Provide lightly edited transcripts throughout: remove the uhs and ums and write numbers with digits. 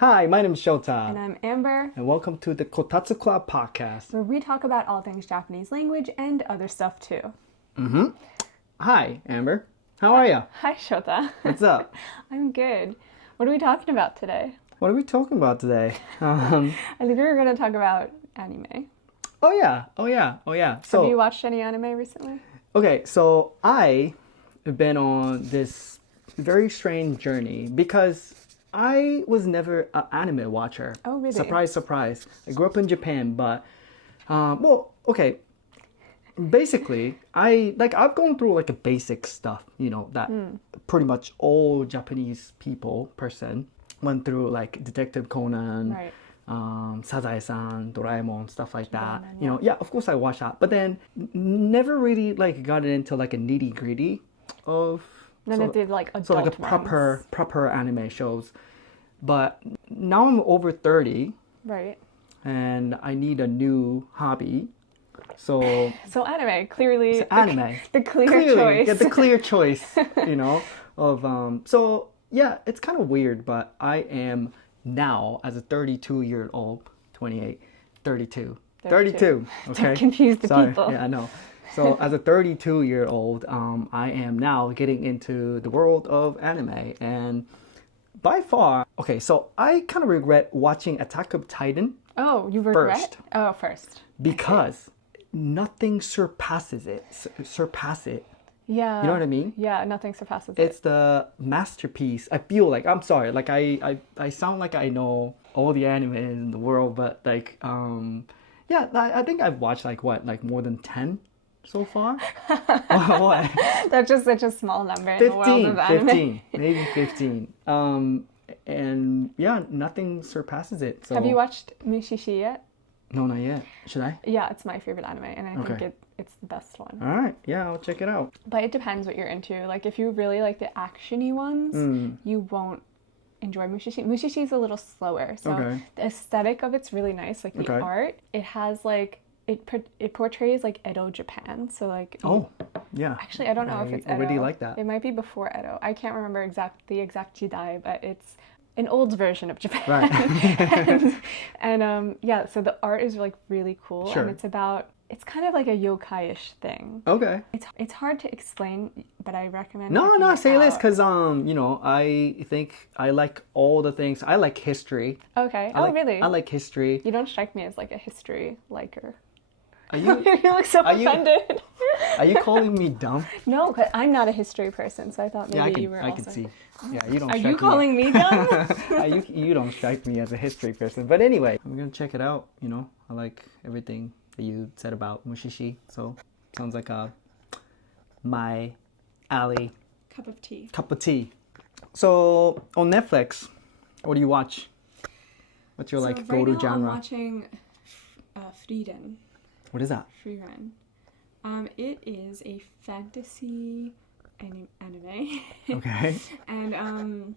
Hi, my name is Shota. And I'm Amber, And welcome to the Kotatsu Club Podcast. where we talk about all things Japanese language and other stuff too. Hi, Amber. How are you? Hi, Shota. What's up? I'm good. What are we talking about today? What are we talking about today? I think we were going to talk about anime. Oh yeah. So, Have you watched any anime recently? okay, so I have been on this very strange journey because I was never an anime watcher. Oh, really? Surprise, surprise. I grew up in Japan, but, okay. Basically, I've gone through like a basic stuff, that pretty much all Japanese person went through, like Detective Conan, Right. Sazae-san, Doraemon, stuff like that. Doraemon, Yeah, of course I watched that, but then never really like got into like a nitty gritty of None of the like adult so like a ones. proper anime shows. But now I'm over 30 Right. and I need a new hobby. So So anime, clearly anime. the clear choice. Yeah, the clear choice, so yeah, it's kind of weird, but I am now as a 32-year-old, 28, 32. 32, okay? Don't confuse the Sorry. people. Yeah, I know. So as a 32-year-old, I am now getting into the world of anime, and by far, okay, so I kind of regret watching Attack of Titan Oh, you regret? First. Oh, first. because nothing surpasses it. Yeah. You know what I mean? Yeah, nothing surpasses it. It's the masterpiece. I feel like, I'm sorry, like I sound like I know all the anime in the world, but like yeah, I think I've watched like more than 10 so far. What? That's just such a small number in the world 15, of anime. 15, maybe 15. And yeah, nothing surpasses it. So Have you watched Mushishi yet? No, not yet. Should I? Yeah, it's my favorite anime, and I think Okay. it's the best one. All right, yeah, I'll check it out. But it depends what you're into. Like, if you really like the actiony ones, you won't enjoy Mushishi. Mushishi is a little slower, so Okay. the aesthetic of it's really nice. Like, the Okay. art, it has, like, it portrays, like, Edo Japan. So, like... Oh, yeah. Actually, I don't know if it's Edo. I already like that. It might be before Edo. I can't remember the exact Jidai, but it's an old version of Japan. Right. and yeah, so the art is like really cool, Sure. and it's kind of like a yokai-ish thing. Okay. It's hard to explain, but I recommend. No, checking no, it say less, out. because I think I like all the things. I like history. Okay. I like, Really? I like history. You don't strike me as like a history liker. Are you You look so you- offended. are you calling me dumb? No, but I'm not a history person, so I thought maybe you were I also. can see. Yeah, you don't. Are strike you calling me dumb? you don't strike me as a history person. But anyway, I'm gonna check it out. I like everything that you said about Mushishi. So sounds like my alley Cup of tea. cup of tea. So on Netflix, what do you watch? What's your like go-to genre? I'm watching Frieden. What is that? Freerun. It is a fantasy anime. Okay. And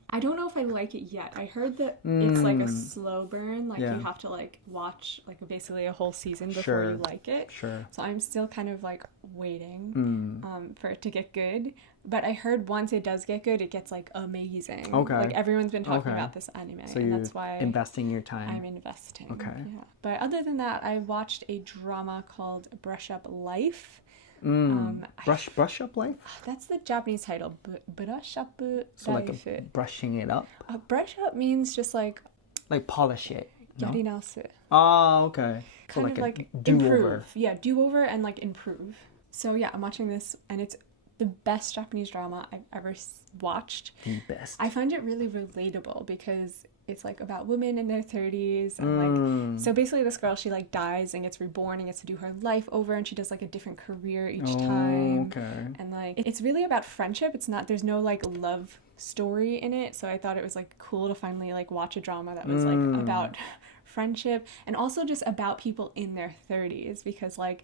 I don't know if I like it yet. I heard that it's like a slow burn. Like Yeah. you have to like watch like basically a whole season before Sure. you like it. Sure. So I'm still kind of like waiting for it to get good. But I heard once it does get good, it gets like amazing. Okay. Like everyone's been talking Okay. about this anime, So and you're that's why investing your time. I'm investing. Okay. Yeah. But other than that, I watched a drama called Brush Up Life. Brush up life. That's the Japanese title. Brush Up So like Life. brushing it up, Brush up means just like like polish it. No? yarinasu. Oh, okay. So Kind of a like do-over. improve. Yeah, do over and like improve. So yeah, I'm watching this, and it's the best Japanese drama I've ever watched. The best. I find it really relatable because it's like about women in their 30s, and like so basically this girl, she like dies and gets reborn and gets to do her life over, and she does like a different career each time. Okay. And like it's really about friendship. It's not, there's no like love story in it, so I thought it was like cool to finally like watch a drama that was like about friendship, and also just about people in their 30s, because like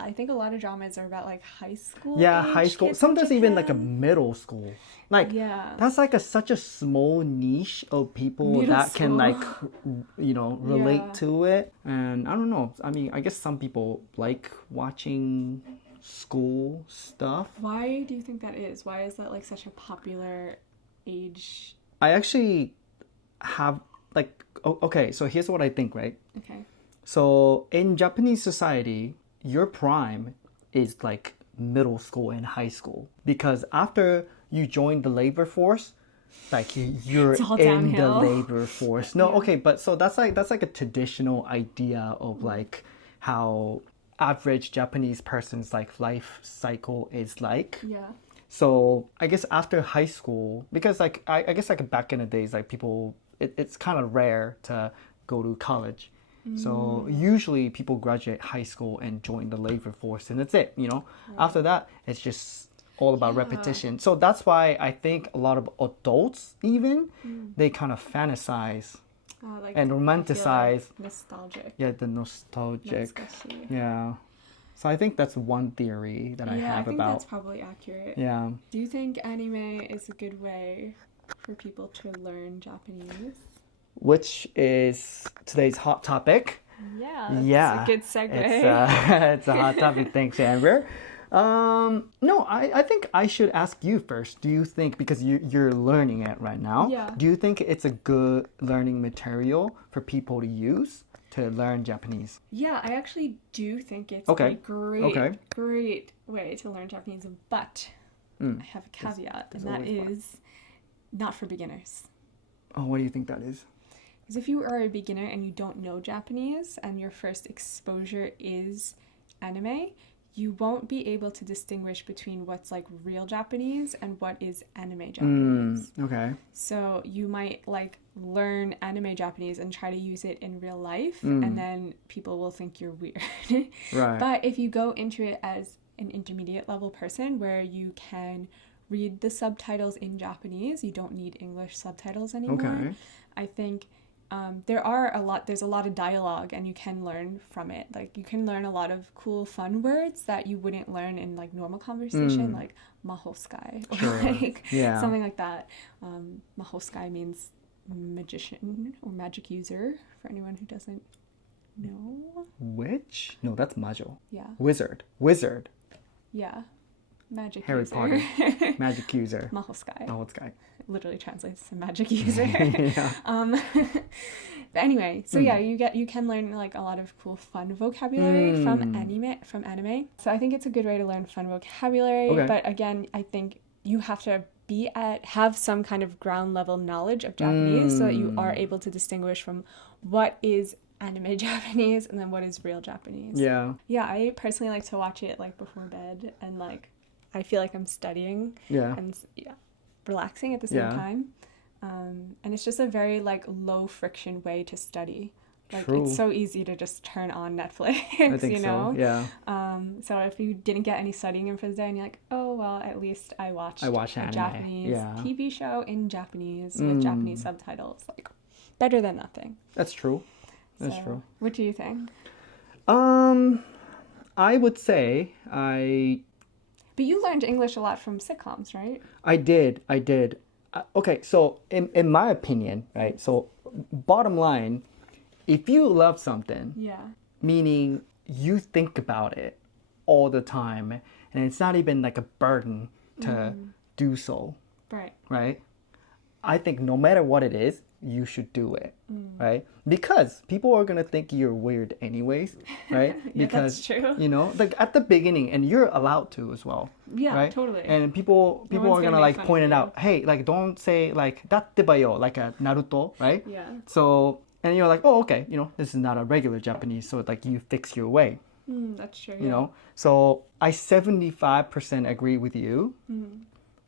I think a lot of dramas are about like high school. Yeah, age high school. kids in Sometimes even like a Japan. middle school. Like Yeah. that's like such a small niche of people Middle that can school. like relate Yeah. to it. And I don't know. I mean, I guess some people like watching school stuff. Why do you think that is? Why is that like such a popular age? I actually have like, okay, so here's what I think, right? Okay. So in Japanese society, your prime is like middle school and high school, because after you join the labor force, like you're It's all in the downhill. labor force. No, Yeah. okay, but so that's like a traditional idea of like how average Japanese person's like life cycle is like. Yeah. So I guess after high school, because like I guess like back in the days, like people, it's kind of rare to go to college. So usually people graduate high school and join the labor force, and that's it. After that, it's just all about Yeah. repetition. So that's why I think a lot of adults even they kind of fantasize Like, and I feel, romanticize. like, nostalgic. Yeah, the nostalgic. Natsukashi. Yeah. So I think that's one theory that I Yeah, I have think about. that's probably accurate. Yeah. Do you think anime is a good way for people to learn Japanese? Which is today's hot topic. Yeah, that's Yeah. a good segue. It's a hot topic. Thanks, Amber. No, I think I should ask you first. Do you think, because you're learning it right now, Yeah. do you think it's a good learning material for people to use to learn Japanese? Yeah, I actually do think it's Okay. a great, Okay. great way to learn Japanese, but I have a caveat, and that always but. is not for beginners. Oh, what do you think that is? Because if you are a beginner and you don't know Japanese and your first exposure is anime, you won't be able to distinguish between what's like real Japanese and what is anime Japanese. Okay. So you might like learn anime Japanese and try to use it in real life, and then people will think you're weird. Right. But if you go into it as an intermediate level person where you can read the subtitles in Japanese, you don't need English subtitles anymore. Okay. I think there's a lot of dialogue, and you can learn from it. Like, you can learn a lot of cool, fun words that you wouldn't learn in like normal conversation, like mahoskai, or Sure. like Yeah. something like that. Mahoskai means magician or magic user, for anyone who doesn't know. Witch? No, that's Majo. Yeah, Wizard. yeah, magic Harry user. Potter. Magic user. Mahoskai. Oh, it's guy. Literally translates to magic user. Yeah. But anyway, so yeah, you can learn like a lot of cool fun vocabulary from anime. So I think it's a good way to learn fun vocabulary. Okay. But again, I think you have to have some kind of ground level knowledge of Japanese so that you are able to distinguish from what is anime Japanese and then what is real Japanese. Yeah. Yeah, I personally like to watch it like before bed, and like I feel like I'm studying Yeah. and relaxing at the same Yeah. time. And it's just a very like low friction way to study. Like, True. it's so easy to just turn on Netflix, I think you know? so. Yeah. So if you didn't get any studying in for the day and you're like, oh, well, at least I watched I watch a anime. Japanese Yeah. TV show in Japanese with Japanese subtitles. Like, better than nothing. That's true. That's So, true. What do you think? I would say But you learned English a lot from sitcoms, right? I did. Okay, so in my opinion, right? So bottom line, if you love something, Yeah. meaning you think about it all the time, and it's not even like a burden to do so, Right. right? I think no matter what it is, you should do it, right? Because people are gonna think you're weird anyways, right? Yeah, Because that's true. you know, like at the beginning, and you're allowed to as well. Yeah, right? totally. And people one's are gonna gonna make like fun point of it you. out. Hey, like don't say like datte ba yo, like a Naruto, right? Yeah. So and you're like, oh okay, this is not a regular Japanese, so like you fix your way, That's true. you know. So I 75% agree with you.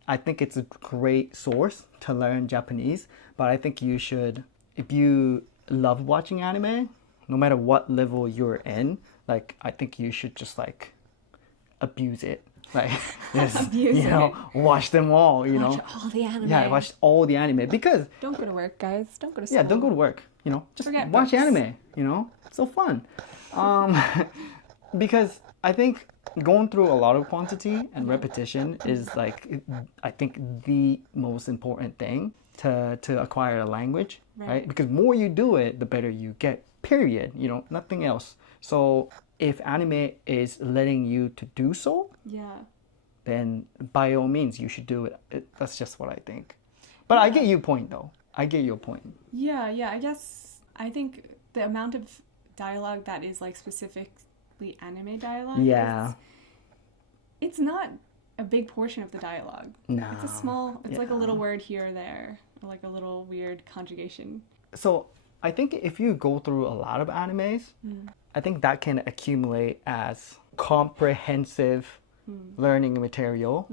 I think it's a great source to learn Japanese, but I think you should, if you love watching anime, no matter what level you're in, like I think you should just like abuse it, like just Abuse watch them all, Watch all the anime. yeah, watch all the anime because Don't go to work, guys. Don't go to school. yeah, don't go to work, just Forget watch books. anime, it's so fun. Because I think going through a lot of quantity and repetition is like, I think the most important thing to acquire a language, right? Because more you do it, the better you get, period, nothing else. So if anime is letting you to do so, Yeah. then by all means you should do it. That's just what I think. But I get your point though. I get your point. Yeah, I guess I think the amount of dialogue that is like specifically anime dialogue, Yeah. it's not a big portion of the dialogue. No. It's like a little word here or there, or like a little weird conjugation. So I think if you go through a lot of animes, I think that can accumulate as comprehensive learning material.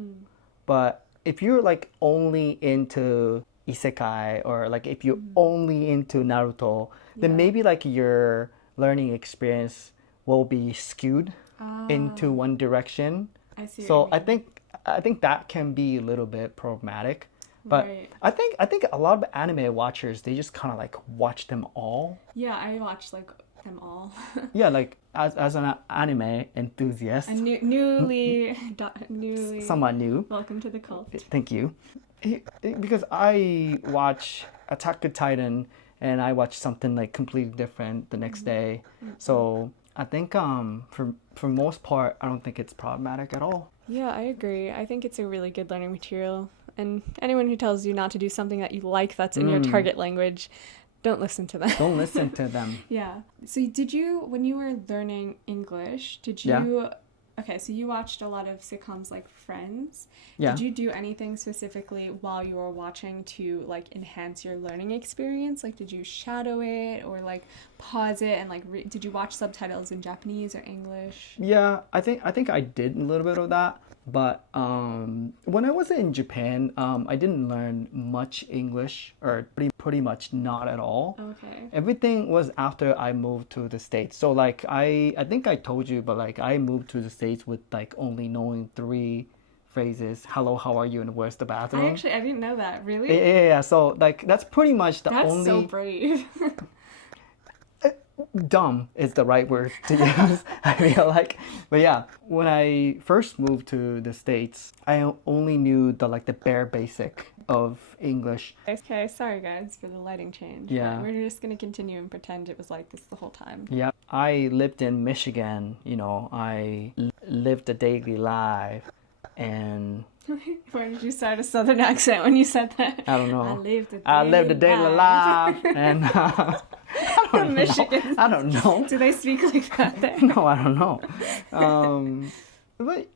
But if you're like only into isekai, or like if you're only into Naruto, then maybe like your learning experience will be skewed into one direction. I see. So I think that can be a little bit problematic. But Right. I think a lot of anime watchers, they just kind of like watch them all. Yeah, I watched like them all. Yeah, like as an anime enthusiast, And newly somewhat new. welcome to the cult. Thank you. Because I watch Attack on Titan and I watch something like completely different the next day. So I think for most part, I don't think it's problematic at all. Yeah, I agree. I think it's a really good learning material. And anyone who tells you not to do something that you like that's in your target language, don't listen to them. Don't listen to them. Yeah. So did you, when you were learning English, did you, okay, so you watched a lot of sitcoms like Friends. Yeah. Did you do anything specifically while you were watching to like enhance your learning experience? Like did you shadow it or like pause it and like did you watch subtitles in Japanese or English? Yeah, I think I did a little bit of that. But when I was in Japan, I didn't learn much English, or pretty much not at all. Okay. Everything was after I moved to the States. So like I think I told you, but like I moved to the States with like only knowing 3 phrases: hello, how are you, and where's the bathroom? I didn't know that. Really? Yeah. So like that's pretty much the That's only. so brave. Dumb is the right word to use. I feel like, but yeah, when I first moved to the States, I only knew the bare basic of English. Okay, sorry guys for the lighting change. Yeah. But we're just gonna continue and pretend it was like this the whole time. Yeah, I lived in Michigan. I lived the daily life, and Why did you start a southern accent when you said that? I don't know. I lived the daily life, and From Michigan. I don't know. Do they speak like that there? No, I don't know. But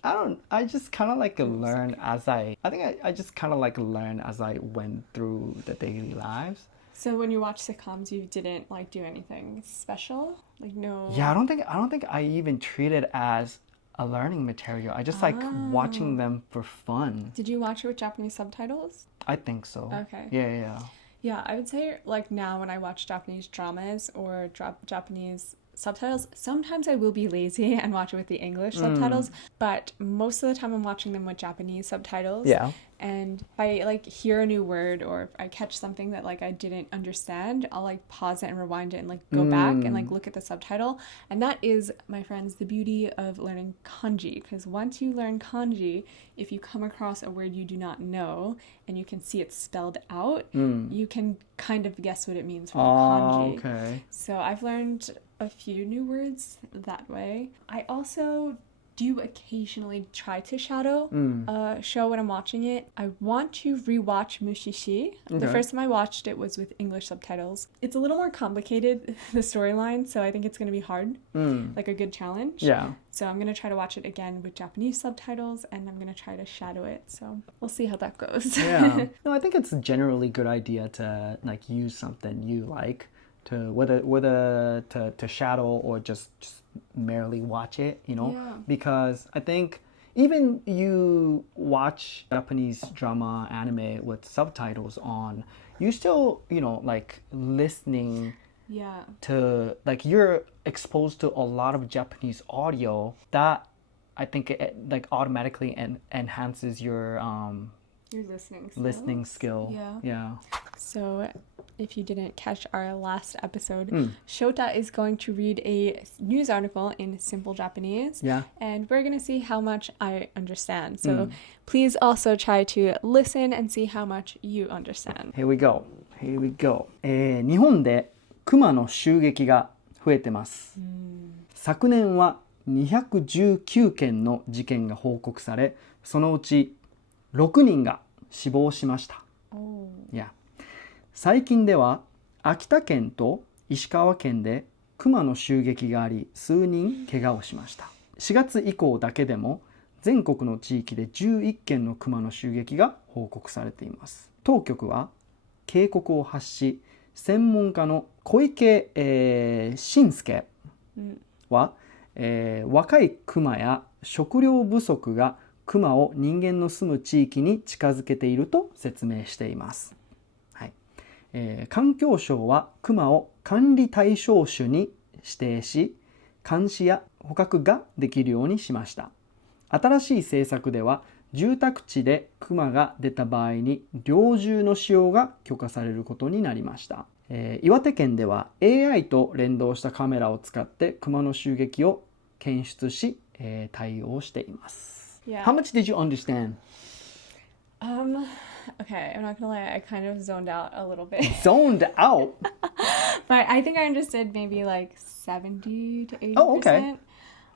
I just kind of learn as I think I just kind of learn as I went through the daily lives. So when you watch sitcoms, you didn't do anything special? Like no. Yeah, I don't think I even treat it as a learning material. I just like watching them for fun. Did you watch it with Japanese subtitles? I think so. Okay. Yeah. Yeah, I would say now when I watch Japanese dramas or Japanese subtitles, sometimes I will be lazy and watch it with the English subtitles, but most of the time I'm watching them with Japanese subtitles. Yeah. And if I hear a new word or if I catch something that I didn't understand, I'll pause it and rewind it and go back and look at the subtitle. And that is, my friends, the beauty of learning kanji, because once you learn kanji, if you come across a word you do not know and you can see it spelled out, you can kind of guess what it means from the kanji. Okay. So I've learned a few new words that way. I also do occasionally try to shadow a show when I'm watching it. I want to rewatch Mushishi. The first time I watched it was with English subtitles. It's a little more complicated, the storyline, so I think it's going to be hard, like a good challenge. Yeah. So I'm going to try to watch it again with Japanese subtitles, and I'm going to try to shadow it. So we'll see how that goes. Yeah. No, I think it's a generally good idea to use something you like, to whether to shadow or just merely watch it, Yeah. because I think even you watch Japanese drama, anime with subtitles on, you still listening Yeah. to you're exposed to a lot of Japanese audio that I think it automatically enhances your listening skill. Yeah. So, if you didn't catch our last episode, Shota is going to read a news article in simple Japanese. Yeah. And we're going to see how much I understand. So, please also try to listen and see how much you understand. Here we go. 日本でクマの襲撃が増えてます。昨年は219件の事件が報告され、そのうち6人が死亡しました。Oh. Yeah. 最近では秋田県と石川県でクマの襲撃があり、数人怪我をしました。4月以降だけでも全国の地域で11件のクマの襲撃が報告されています。当局は警告を発し、専門家の小池、慎介は、若いクマや食料不足がクマを人間の住む地域に近づけていると説明しています。はい。環境省はクマを管理対象種に指定し、監視や捕獲ができるようにしました。新しい政策では、住宅地でクマが出た場合に猟銃の使用が許可されることになりました。岩手県では AI と連動したカメラを使ってクマの襲撃を検出し、対応しています。Yeah. How much did you understand? Okay, I'm not gonna lie, I kind of zoned out a little bit. Zoned out? But I think I understood maybe like 70 to 80%. Oh, okay.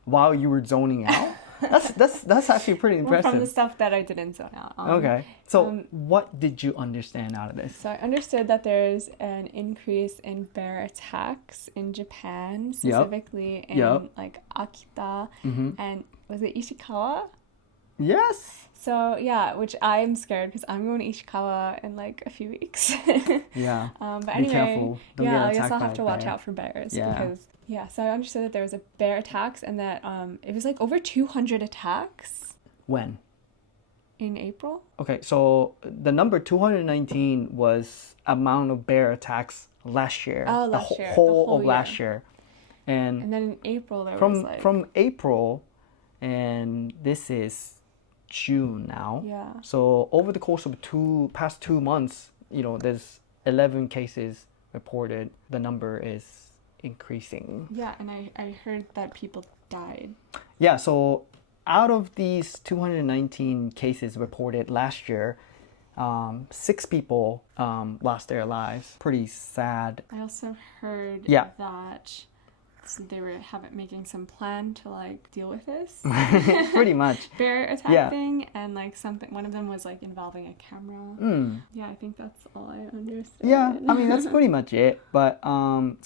While you were zoning out? That's actually pretty Well, impressive. from the stuff that I didn't zone out. Okay. So what did you understand out of this? So I understood that there's an increase in bear attacks in Japan, specifically in like Akita and was it Ishikawa? Yes. So yeah, which I'm scared because I'm going to Ishikawa in like a few weeks. Yeah. But Be anyway, careful. Don't yeah, get I guess attacked I'll by have to a watch bear. out for bears Yeah. because so I understood that there was a bear attacks and that it was like over 200 attacks When? in April. Okay, so the number 219 was amount of bear attacks last year. Oh, the last year. The whole whole of last year. And then in April there was from like from April, and this is June now. Yeah. So over the course of past 2 months, there's 11 cases reported. The number is increasing. Yeah, and I heard that people died. Yeah, so out of these 219 cases reported last year, 6 people lost their lives. Pretty sad. I also heard Yeah. that they were making some plan to like deal with this Pretty much. bear attack Yeah. thing, and like one of them was like involving a camera. Yeah, I think that's all I understood. Yeah, I mean that's pretty much it. But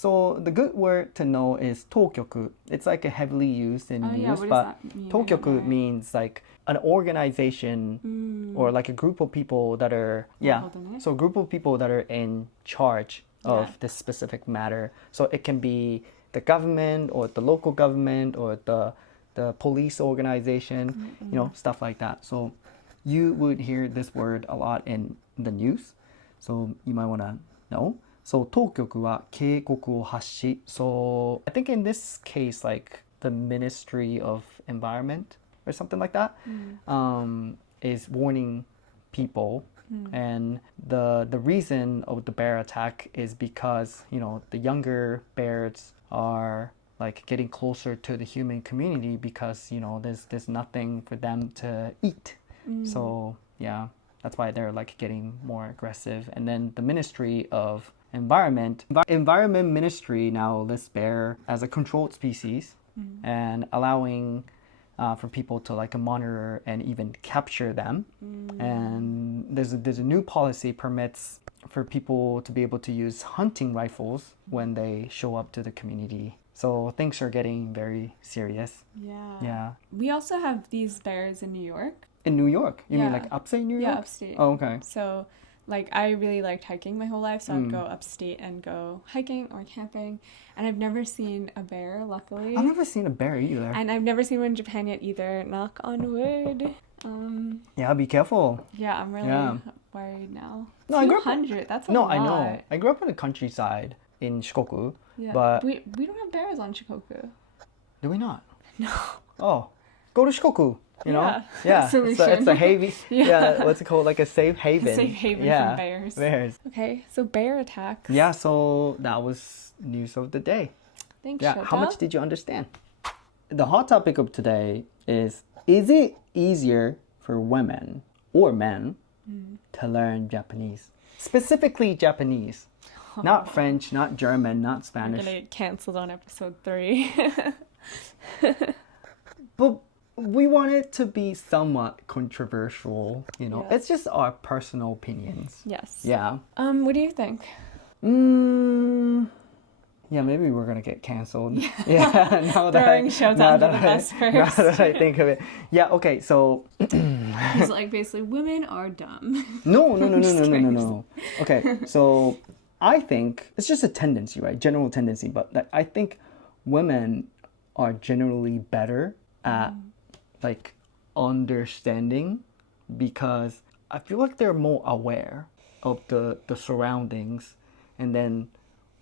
so the good word to know is 当局. It's like a heavily used in Oh, yeah, news, what does but that mean? 当局 I don't know. means like an organization or like a group of people that are so a group of people that are in charge of this specific matter. So it can be the government or the local government or the police organization, stuff like that. So you would hear this word a lot in the news. So you might want to know. So 当局は警告を発し. So I think in this case, like the Ministry of Environment or something like that, is warning people. And the reason of the bear attack is because, the younger bears are like getting closer to the human community because, there's nothing for them to eat. So yeah, that's why they're like getting more aggressive. And then the Ministry of Environment Ministry now lists bear as a controlled species and allowing for people to like monitor and even capture them. And there's a new policy permits for people to be able to use hunting rifles when they show up to the community. So things are getting very serious. Yeah. We also have these bears in New York. In New York? You mean Yeah. like upstate New York? Yeah, upstate. Oh, okay. So, like, I really liked hiking my whole life, so I'd go upstate and go hiking or camping. And I've never seen a bear, luckily. I've never seen a bear either. And I've never seen one in Japan yet either. Knock on wood. Yeah, be careful. Yeah, I'm really worried now. No, I grew up- 200, that's a No, lot. I know. I grew up in the countryside in Shikoku, Yeah. but we don't have bears on Shikoku. do we not? No. Oh, go to Shikoku. Yeah. Yeah. So it's a Solution. haven. Yeah. What's it called? Like a safe haven. Safe haven yeah. from bears. Bears. Okay, so bear attacks. Yeah. So that was news of the day. Thanks, Yeah. Shota. How much did you understand? The hot topic of today is it easier for women or men to learn Japanese? Specifically Japanese. Not French, not German, not We're Spanish. gonna get canceled on episode 3. But we want it to be somewhat controversial, you know. Yes. It's just our personal opinions. Yes. Yeah. What do you think? Yeah, maybe we're gonna get canceled. Yeah, Throwing Shota under the bus now first. that I think of it. Yeah, okay, so He's like, basically, women are dumb. no. Okay, so I think it's just a tendency, right? General tendency, but like, I think women are generally better at like understanding because I feel like they're more aware of the surroundings and then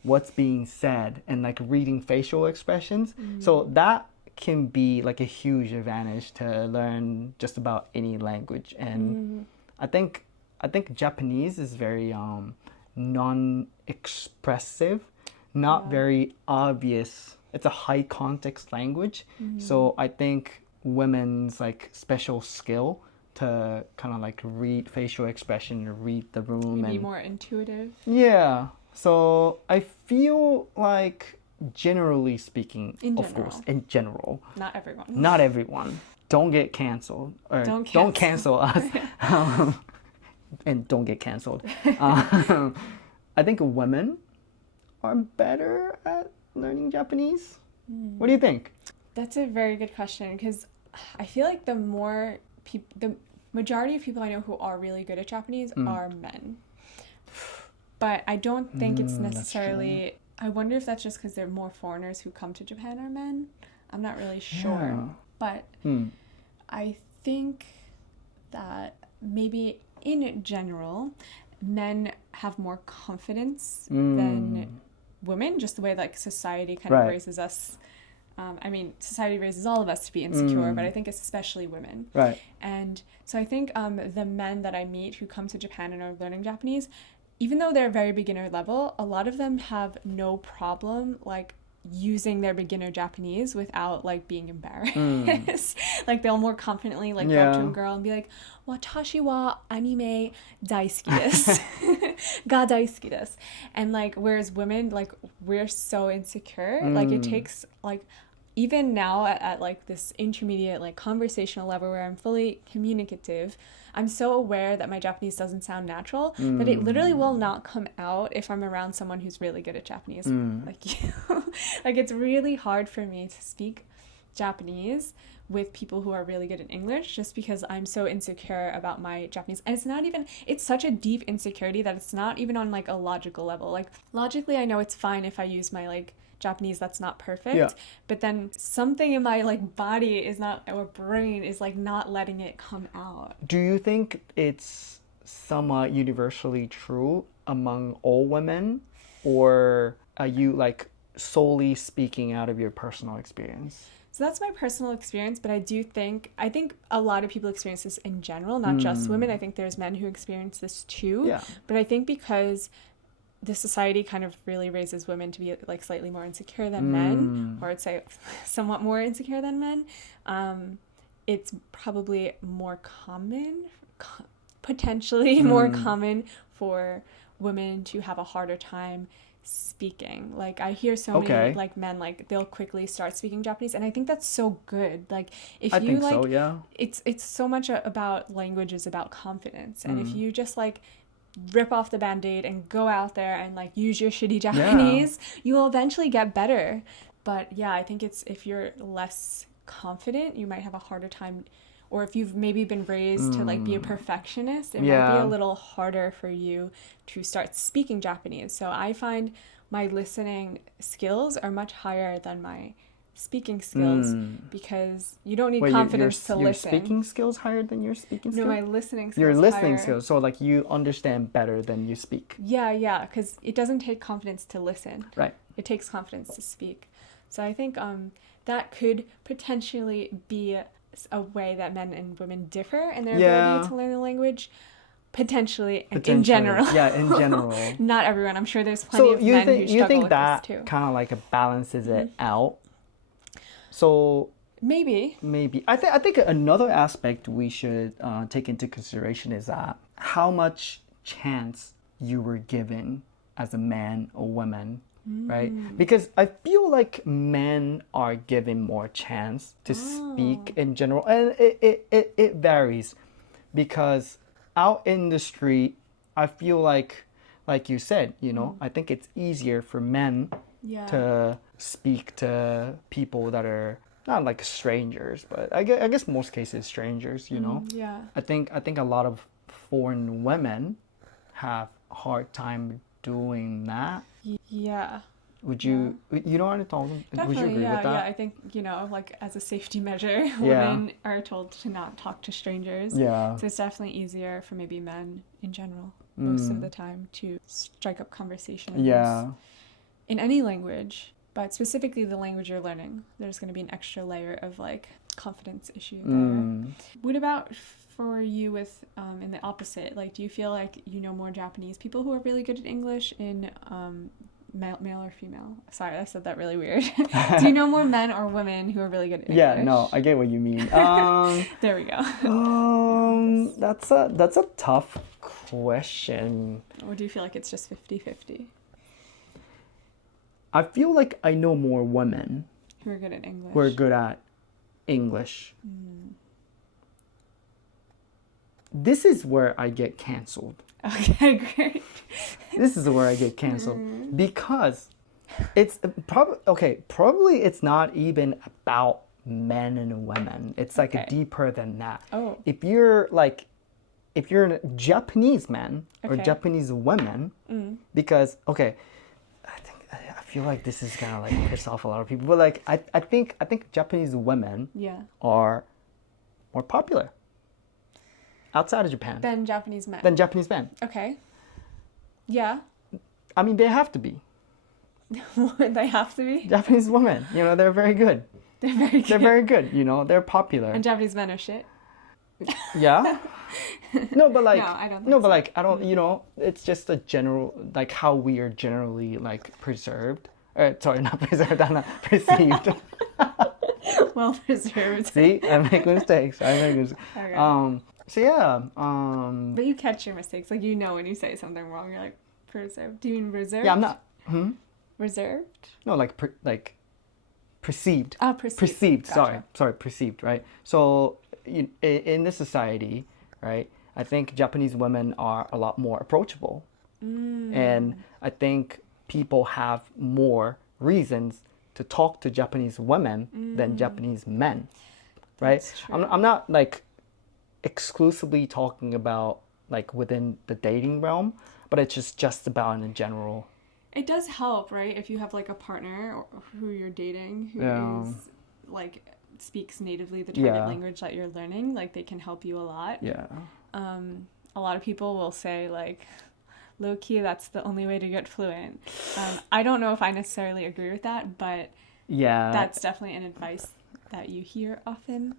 what's being said and like reading facial expressions. So that can be like a huge advantage to learn just about any language. And I think Japanese is very non-expressive, not very obvious. It's a high context language. So I think women's like special skill to kind of like read facial expression and read the room Maybe and more intuitive. yeah. So I feel like generally speaking, of course, in general, Not everyone. not everyone. Don't get canceled or don't cancel us. And don't get canceled. I think women are better at learning Japanese. What do you think? That's a very good question because I feel like the majority of people I know who are really good at Japanese are men. But I don't think it's necessarily... I wonder if that's just because there are more foreigners who come to Japan are men. I'm not really sure. Yeah. But I think that maybe in general, men have more confidence than women, just the way like society kind of raises us. I mean, society raises all of us to be insecure, but I think especially women. Right. And so I think the men that I meet who come to Japan and are learning Japanese, even though they're very beginner level, a lot of them have no problem like using their beginner Japanese without like being embarrassed. Like they'll more confidently like go up to a girl and be like, "Watashi wa anime daisuki desu." Ga daisuki desu. And like whereas women, like we're so insecure, like it takes like even now at like this intermediate like conversational level where I'm fully communicative, I'm so aware that my Japanese doesn't sound natural, but it literally will not come out if I'm around someone who's really good at Japanese, like you. Like it's really hard for me to speak Japanese with people who are really good at English just because I'm so insecure about my Japanese. And it's such a deep insecurity that it's not even on like a logical level. Like logically, I know it's fine if I use my like Japanese that's not perfect, but then something in my like body is not, or brain is like not letting it come out. Do you think it's somewhat universally true among all women, or are you like solely speaking out of your personal experience? So that's my personal experience, but I think a lot of people experience this in general, not just women. I think there's men who experience this too, but I think because the society kind of really raises women to be like slightly more insecure than men, or I'd say somewhat more insecure than men. It's probably more common, potentially more common for women to have a harder time speaking. Like I hear so many like men, like they'll quickly start speaking Japanese, and I think that's so good. Like if I you think like, so, yeah. It's so much about language is about confidence, and if you just like rip off the band-aid and go out there and like use your shitty Japanese, you will eventually get better. But yeah, I think it's if you're less confident, you might have a harder time, or if you've maybe been raised to like be a perfectionist, it might be a little harder for you to start speaking Japanese. So I find my listening skills are much higher than my speaking skills because you don't need confidence to listen. Your speaking skills higher than your speaking skills? No, my listening skills your listening higher. skills, so like you understand better than you speak. Yeah, because it doesn't take confidence to listen. Right. It takes confidence to speak. So I think that could potentially be a way that men and women differ in their ability to learn the language. Potentially. In general. Yeah, in general. Not everyone. I'm sure there's plenty of men who struggle with this too. You think that kind of like balances it out? So maybe I think another aspect we should take into consideration is how much chance you were given as a man or woman right? Because I feel like men are given more chance to speak in general, and it varies, because our industry, I feel like you said, I think it's easier for men to speak to people that are not like strangers, but I guess most cases strangers, Yeah. I think a lot of foreign women have a hard time doing that. Yeah. Would you know what I'm talking? Would you Definitely, agree with that? yeah. I think, like as a safety measure, women are told to not talk to strangers. Yeah. So it's definitely easier for maybe men in general, most of the time, to strike up conversations Yeah. in any language, but specifically the language you're learning. There's going to be an extra layer of like confidence issue there. What about for you with in the opposite? Like, do you feel like you know more Japanese people who are really good at English in male or female? Sorry, I said that really weird. Do you know more men or women who are really good at English? Yeah, no, I get what you mean. There we go. That's a tough question. Or do you feel like it's just 50-50? I feel like I know more women Who are good at English. who are good at English. This is where I get canceled. Okay, great. This is where I get canceled because it's probably it's not even about men and women. It's like deeper than that. Oh. If you're a Japanese man or Okay. Japanese women, because I feel like this is gonna like piss off a lot of people, but like I think Japanese women are more popular outside of Japan Then Japanese men. than Japanese men. Okay. Yeah. I mean, they have to be. They have to be. Japanese women, they're very good. They're very good. They're very good, they're popular. And Japanese men are shit. Yeah. No, but like No, I don't think no, but so. like I don't, it's just a general like how we are generally like preserved. Sorry, not preserved, not perceived. Well preserved. See, I make mistakes. Okay. So yeah, But you catch your mistakes. Like, when you say something wrong, you're like, preserved. Do you mean reserved? yeah, I'm not. Reserved? No, like perceived. Oh, perceived. Perceived. Gotcha. Sorry, perceived. Right. So in this society, right, I think Japanese women are a lot more approachable, and I think people have more reasons to talk to Japanese women than Japanese men, right? That's true. I'm not like exclusively talking about like within the dating realm, but it's just about in general. It does help, right? If you have like a partner who you're dating who is like speaks natively the target language that you're learning, like they can help you a lot. Yeah. A lot of people will say like, low key, that's the only way to get fluent. I don't know if I necessarily agree with that, but Yeah. that's definitely an advice that you hear often.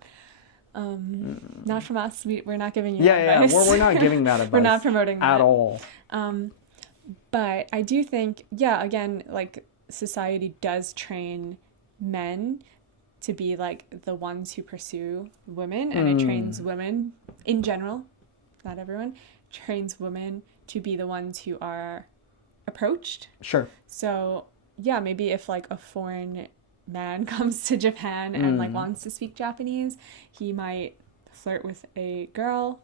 Not from us. We're not giving you advice. We're not giving that advice. We're not promoting that at all. But I do think, again, like society does train men to be like the ones who pursue women, and it trains women in general, not everyone, trains women to be the ones who are approached. Sure. So yeah, maybe if like a foreign man comes to Japan and like wants to speak Japanese, he might flirt with a girl,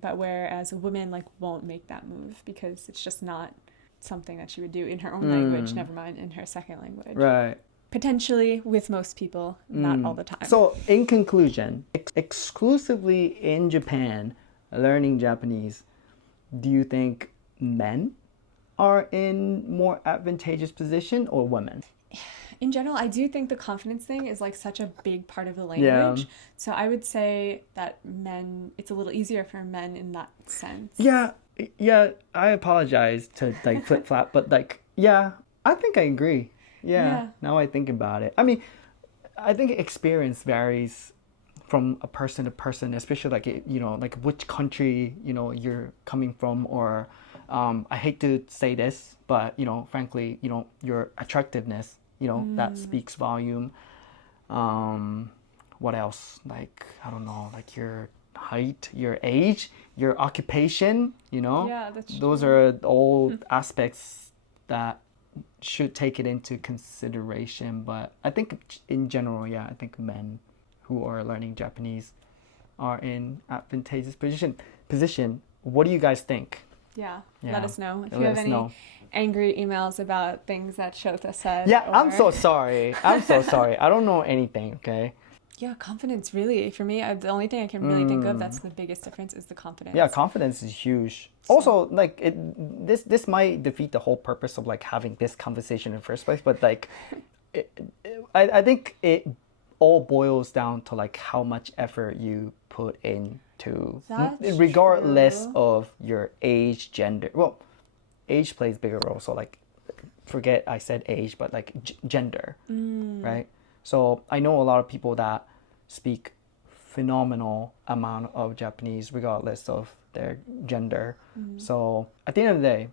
but whereas a woman like won't make that move because it's just not something that she would do in her own language, never mind in her second language. Right. Potentially with most people, not all the time. So in conclusion, exclusively in Japan, learning Japanese, do you think men are in more advantageous position or women? In general, I do think the confidence thing is like such a big part of the language. Yeah. So I would say that it's a little easier for men in that sense. Yeah, I apologize to like flip flop, but like, yeah, I think I agree. Yeah, now I think about it. I mean, I think experience varies from a person to person, especially like, like which country, you're coming from, or I hate to say this, but, frankly, your attractiveness, that speaks volume. What else? Like, I don't know, like your height, your age, your occupation, Yeah, that's true. Those are all aspects that should take it into consideration. But I think in general, yeah, I think men who are learning Japanese are in advantageous position. What do you guys think? Yeah, Yeah. let us know if you Let have us any know. angry emails about things that Shota said. Yeah, I'm or- so sorry. I'm so sorry. I don't know anything, okay? Yeah, confidence, really. For me, the only thing I can really think of that's the biggest difference is the confidence. Yeah, confidence is huge. Also, like this might defeat the whole purpose of like having this conversation in the first place. But like, I think it all boils down to like how much effort you put into, That's regardless true. of your age, gender. Well, age plays a bigger role. So like, forget I said age, but like gender, right? So I know a lot of people that speak phenomenal amount of Japanese regardless of their gender. So at the end of the day,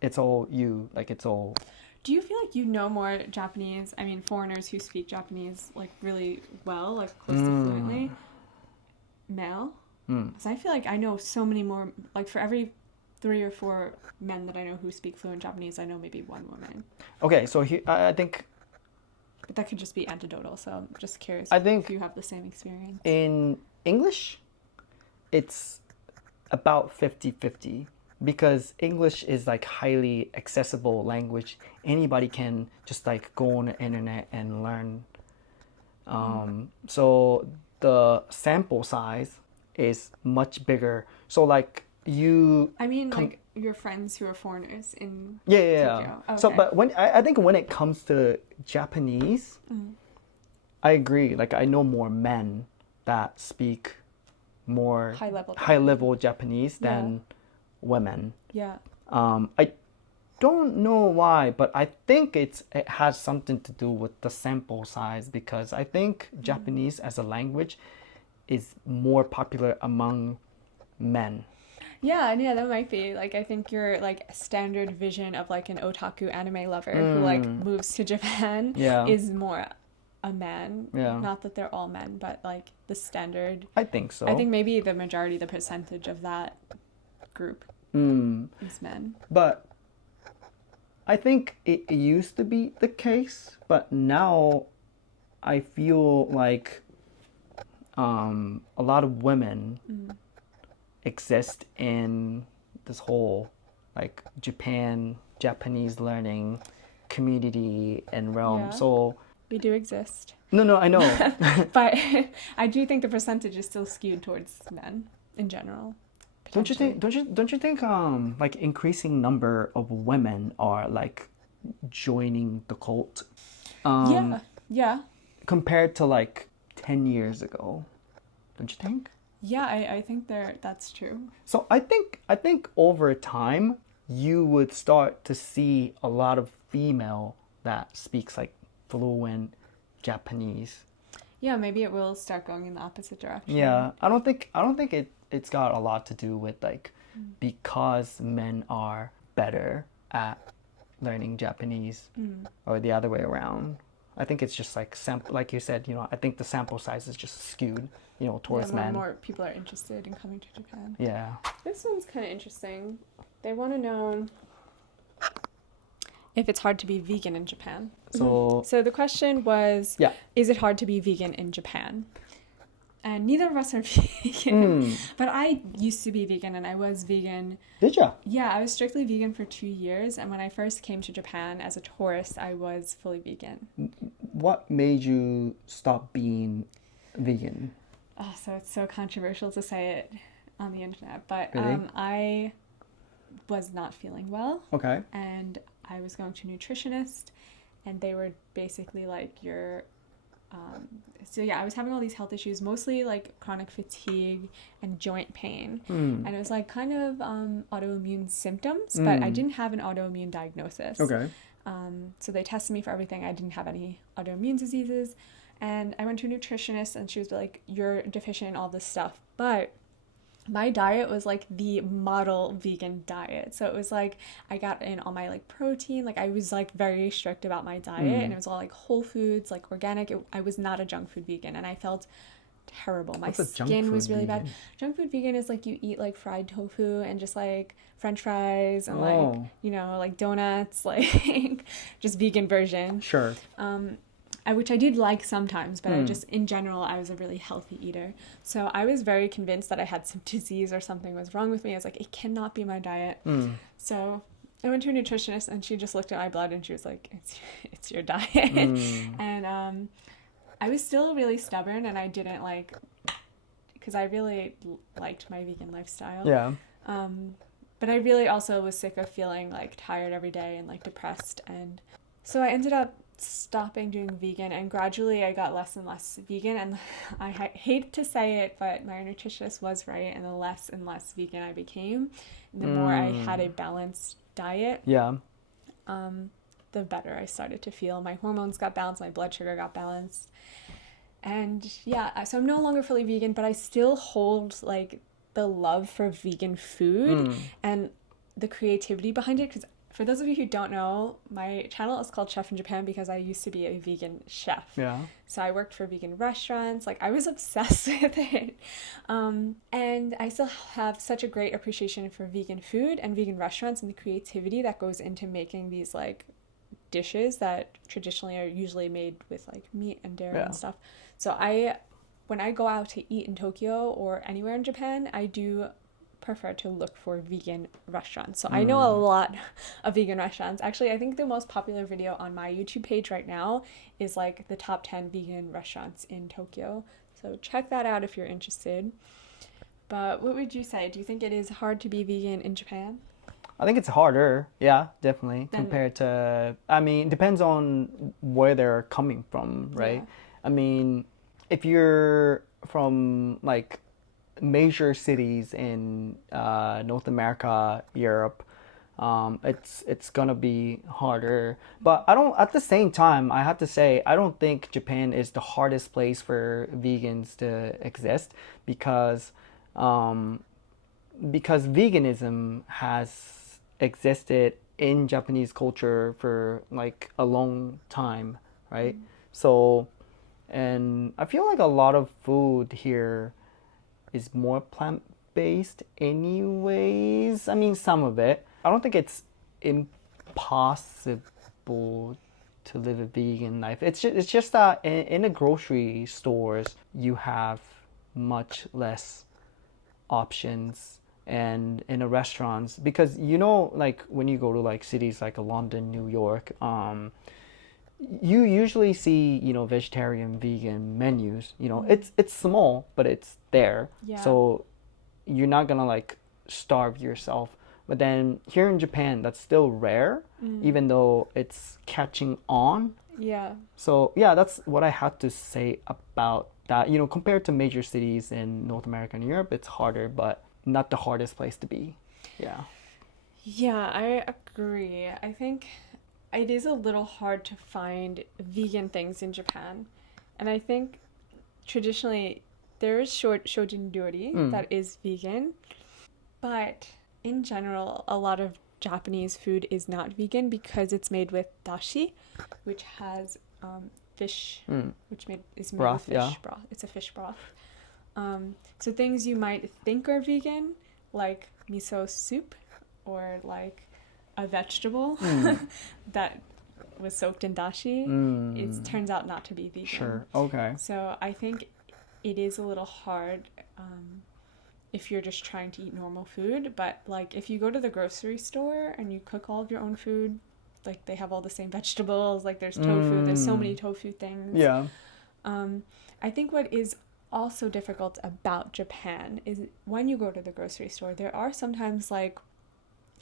it's all you. Like it's all. Do you feel like you know more Japanese, I mean, foreigners who speak Japanese, like, really well, like, close to fluently, male? Because I feel like I know so many more, like, for every 3 or 4 men that I know who speak fluent Japanese, I know maybe 1 woman. Okay, so here, I think But that could just be anecdotal, so I'm just curious I think if you have the same experience. in English, it's about 50-50 because English is like highly accessible language. Anybody can just like go on the internet and learn. So the sample size is much bigger. So like you. I mean, like, your friends who are foreigners in Yeah. Tokyo. Okay. So, but when I think when it comes to Japanese, I agree. Like I know more men that speak more high level Japanese than women. Yeah. I don't know why, but I think it has something to do with the sample size because I think Japanese as a language is more popular among men. Yeah, that might be. Like, I think your, like, standard vision of, like, an otaku anime lover who, like, moves to Japan is more a man. Yeah. Not that they're all men, but, like, the standard. I think so. I think maybe the majority, the percentage of that group is men. But I think it used to be the case, but now I feel like a lot of women exist in this whole like Japanese learning community and realm. Yeah. So We do exist. no, I know. But I do think the percentage is still skewed towards men in general. Don't you think like increasing number of women are like joining the cult? Yeah. Compared to like 10 years ago. Don't you think? Yeah, I think that's true. So I think over time you would start to see a lot of female that speaks like fluent Japanese. Yeah, maybe it will start going in the opposite direction. Yeah, I don't think it's got a lot to do with like because men are better at learning Japanese or the other way around. I think it's just like like you said, I think the sample size is just skewed, towards men. More people are interested in coming to Japan. Yeah. This one's kind of interesting. They want to know if it's hard to be vegan in Japan. So the question was, is it hard to be vegan in Japan? And neither of us are vegan. But I used to be vegan, and I was vegan. Did ya? Yeah, I was strictly vegan for 2 years. And when I first came to Japan as a tourist, I was fully vegan. What made you stop being vegan? Oh, so it's so controversial to say it on the internet. But Really? I was not feeling well. Okay. And I was going to a nutritionist, and they were basically like, I was having all these health issues, mostly like chronic fatigue and joint pain. And it was like kind of autoimmune symptoms, but I didn't have an autoimmune diagnosis. Okay. So they tested me for everything. I didn't have any autoimmune diseases. And I went to a nutritionist, and she was like, you're deficient in all this stuff. But my diet was like the model vegan diet. So it was like I got in all my like protein. Like I was like very strict about my diet, and it was all like whole foods, like organic. I was not a junk food vegan, and I felt terrible. My What's a junk skin food was really bad. vegan? Junk food vegan is like you eat like fried tofu and just like French fries and Oh. like, you know, like donuts, like just vegan version. Sure. Which I did like sometimes, but I just, in general, I was a really healthy eater. So I was very convinced that I had some disease or something was wrong with me. I was like, it cannot be my diet. So I went to a nutritionist and she just looked at my blood and she was like, it's your diet. And I was still really stubborn and I didn't like, because I really liked my vegan lifestyle. Yeah. But I really also was sick of feeling like tired every day and like depressed. And so I ended up stopping doing vegan, and gradually I got less and less vegan. And I hate to say it, but my nutritionist was right, and the less and less vegan I became, the more I had a balanced diet, Yeah. the better I started to feel. My hormones got balanced, my blood sugar got balanced. And yeah, so I'm no longer fully vegan, but I still hold like the love for vegan food and the creativity behind it. Because for those of you who don't know, my channel is called Chef in Japan because I used to be a vegan chef. Yeah. So I worked for vegan restaurants. Like, I was obsessed with it. And I still have such a great appreciation for vegan food and vegan restaurants and the creativity that goes into making these like dishes that traditionally are usually made with like meat and dairy and stuff. So when I go out to eat in Tokyo or anywhere in Japan, I do prefer to look for vegan restaurants. So I know a lot of vegan restaurants. Actually, I think the most popular video on my YouTube page right now is like the top 10 vegan restaurants in Tokyo. So check that out if you're interested. But what would you say? Do you think it is hard to be vegan in Japan? I think it's harder, yeah, definitely, compared to, I mean, depends on where they're coming from, right? Yeah. I mean, if you're from like major cities in North America, Europe, it's gonna be harder. But I don't, at the same time, I have to say, I don't think Japan is the hardest place for vegans to exist because veganism has existed in Japanese culture for like a long time, right? So, and I feel like a lot of food here is more plant-based anyways. I mean, some of it. I don't think it's impossible to live a vegan life. It's just that in the grocery stores, you have much less options, and in the restaurants, because you know, like when you go to like cities like London, New York, you usually see, you know, vegetarian, vegan menus. You know, it's small, but it's there. Yeah. So you're not gonna like starve yourself. But then here in Japan, that's still rare, even though it's catching on. Yeah. So yeah, that's what I had to say about that. You know, compared to major cities in North America and Europe, it's harder, but not the hardest place to be. Yeah. Yeah, I agree. I think it is a little hard to find vegan things in Japan. And I think traditionally there is shojinryori that is vegan. But in general, a lot of Japanese food is not vegan because it's made with dashi, which has fish, which is made Broth, with fish yeah. broth. It's a fish broth. So things you might think are vegan, like miso soup or like a vegetable that was soaked in dashi, it turns out not to be vegan. Sure. Okay. So I think it is a little hard if you're just trying to eat normal food. But like if you go to the grocery store and you cook all of your own food, like they have all the same vegetables, like there's tofu, there's so many tofu things. Yeah. I think what is also difficult about Japan is when you go to the grocery store, there are sometimes like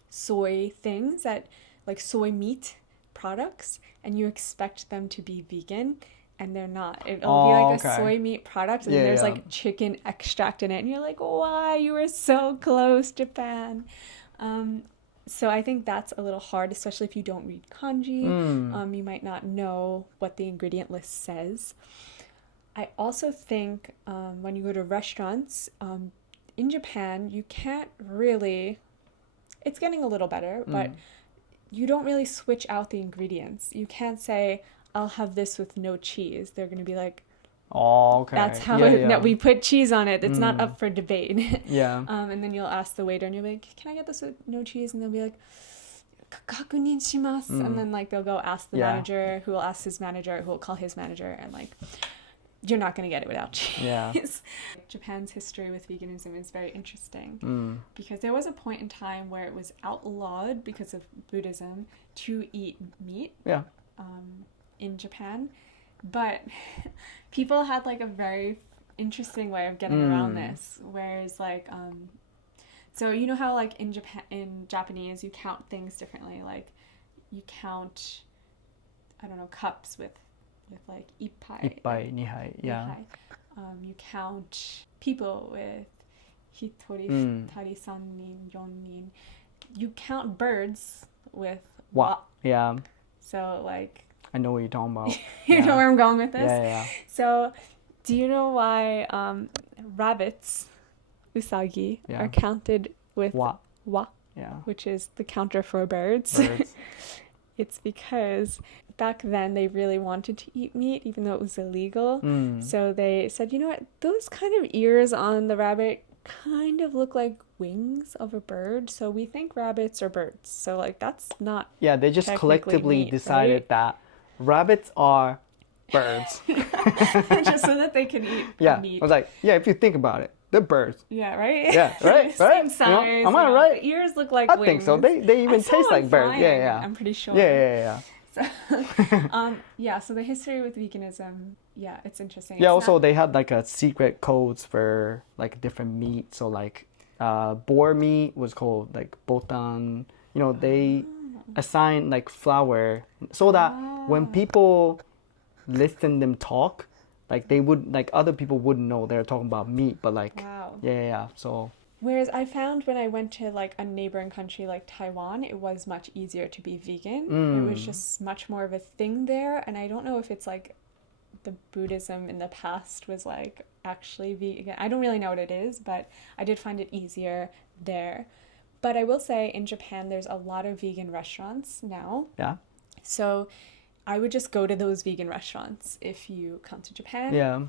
soy things that, like soy meat products, and you expect them to be vegan and they're not. It'll be like a soy meat product and there's like chicken extract in it and you're like, why? You were so close, Japan. So I think that's a little hard, especially if you don't read kanji. You might not know what the ingredient list says. I also think when you go to restaurants in Japan, you can't really, it's getting a little better, but you don't really switch out the ingredients. You can't say, I'll have this with no cheese. They're going to be like, Oh, okay. That's how no, we put cheese on it. It's not up for debate. Yeah. And then you'll ask the waiter and you'll be like, can I get this with no cheese? And they'll be like, kakunin shimasu. And then like they'll go ask the manager, who will ask his manager, who will call his manager, and like, you're not going to get it without cheese. Yeah. Japan's history with veganism is very interesting because there was a point in time where it was outlawed because of Buddhism to eat meat in Japan. But people had like a very interesting way of getting around this. Whereas like, so you know how like in Japanese you count things differently. Like you count, I don't know, cups with like ippai, nihai, yeah. You count people with hitori, futari, sannin, yonnin. You count birds with wa. Yeah. So like, I know what you're talking about. you know where I'm going with this? Yeah. So, do you know why rabbits, usagi, are counted with wa? Yeah. Which is the counter for birds. It's because back then they really wanted to eat meat, even though it was illegal. So they said, you know what, those kind of ears on the rabbit kind of look like wings of a bird, so we think rabbits are birds. So like that's not they just collectively meat, decided that rabbits are birds. Just so that they can eat meat. I was like, if you think about it, they're birds. Yeah, right? Yeah, right? Same size. You know, am I right? The ears look like wings. I think so. They even taste like birds. Yeah. I'm pretty sure. Yeah. So, so the history with veganism, it's interesting. Yeah, also they had like a secret codes for like different meat. So like boar meat was called like botan. You know, they assign like flour so that when people listen them talk, like they would, like other people wouldn't know they're talking about meat, but like so whereas I found when I went to like a neighboring country like Taiwan, it was much easier to be vegan. It was just much more of a thing there, and I don't know if it's like the Buddhism in the past was like actually vegan. I don't really know what it is, but I did find it easier there. But I will say in Japan there's a lot of vegan restaurants now. Yeah. So I would just go to those vegan restaurants if you come to Japan. Yeah.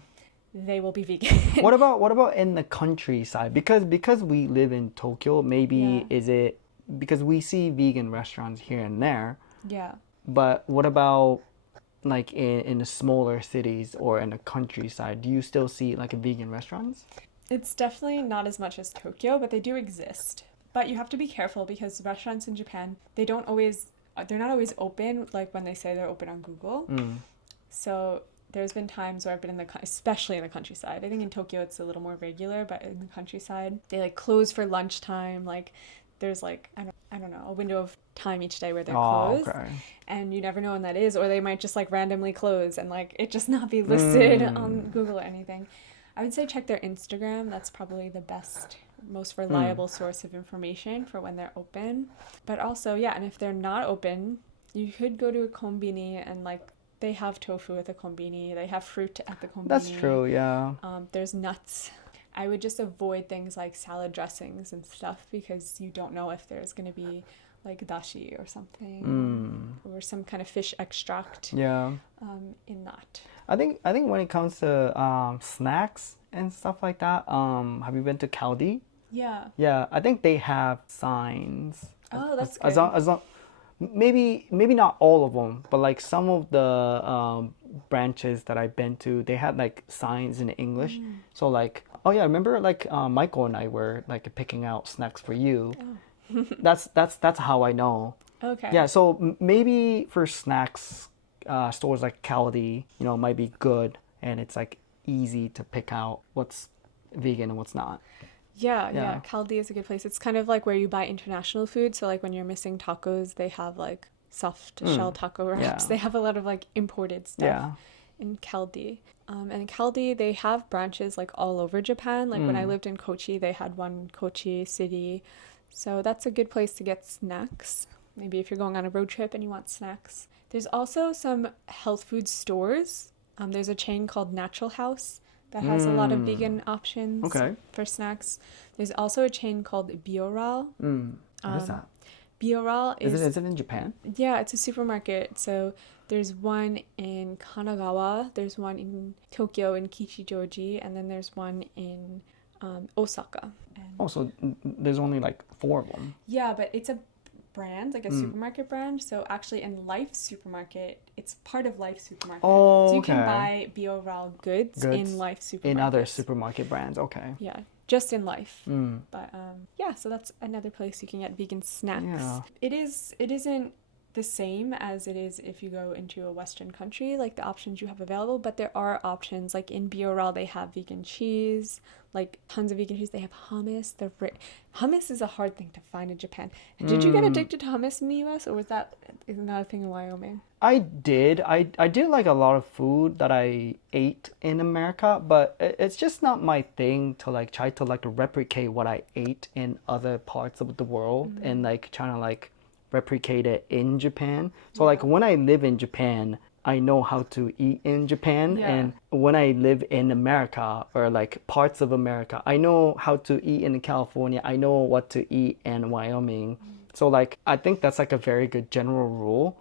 They will be vegan. What about in the countryside? Because we live in Tokyo, maybe is it because we see vegan restaurants here and there? Yeah. But what about like in the smaller cities or in the countryside? Do you still see like vegan restaurants? It's definitely not as much as Tokyo, but they do exist. But you have to be careful because restaurants in Japan, they're not always open like when they say they're open on Google. So there's been times where I've been especially in the countryside. I think in Tokyo it's a little more regular, but in the countryside they like close for lunchtime. Like there's like I don't know, a window of time each day where they're closed, and you never know when that is, or they might just like randomly close and like it just not be listed on Google or anything. I would say check their Instagram. That's probably the best, most reliable source of information for when they're open. But also, and if they're not open, you could go to a konbini and like they have tofu at the konbini. They have fruit at the konbini. That's true, yeah. There's nuts. I would just avoid things like salad dressings and stuff because you don't know if there's going to be like dashi or something or some kind of fish extract in that. I think when it comes to snacks and stuff like that, have you been to Caldi? Yeah. Yeah, I think they have signs. Oh, that's good. As long, maybe not all of them, but like some of the branches that I've been to, they had like signs in English. So like, remember like Michael and I were like picking out snacks for you. Oh. that's how I know. Okay. Yeah, so maybe for snacks, stores like Caldi, might be good, and it's like easy to pick out what's vegan and what's not. Yeah. Caldi is a good place. It's kind of like where you buy international food. So like when you're missing tacos, they have like soft shell taco wraps. Yeah. They have a lot of like imported stuff in Caldi. And Caldi, they have branches like all over Japan. Like when I lived in Kochi, they had one in Kochi City. So that's a good place to get snacks. Maybe if you're going on a road trip and you want snacks. There's also some health food stores. There's a chain called Natural House that has a lot of vegan options for snacks. There's also a chain called Bioral. What is that? Bioral is it in Japan? Yeah, it's a supermarket. So There's one in Kanagawa, there's one in Tokyo in Kichijoji, and then there's one in Osaka. And Oh, so there's only like 4 of them. yeah, but it's a brand, like a supermarket brand. So actually in Life Supermarket, it's part of Life Supermarket. Oh, so you can okay. buy Bioral goods in Life Supermarket. In other supermarket brands, okay. Yeah, just in Life. But yeah, so that's another place you can get vegan snacks. Yeah. It isn't the same as it is if you go into a Western country, like the options you have available, but there are options. Like in Bioral, they have vegan cheese, like tons of vegan cheese. They have hummus. Hummus is a hard thing to find in Japan. Did you get addicted to hummus in the US, or was that not a thing in Wyoming? I did. I did like a lot of food that I ate in America, but it's just not my thing to like try to like replicate what I ate in other parts of the world and like trying to like replicate it in Japan. So like when I live in Japan, I know how to eat in Japan, and when I live in America or like parts of America, I know how to eat in California. I know what to eat in Wyoming. So like I think that's like a very good general rule.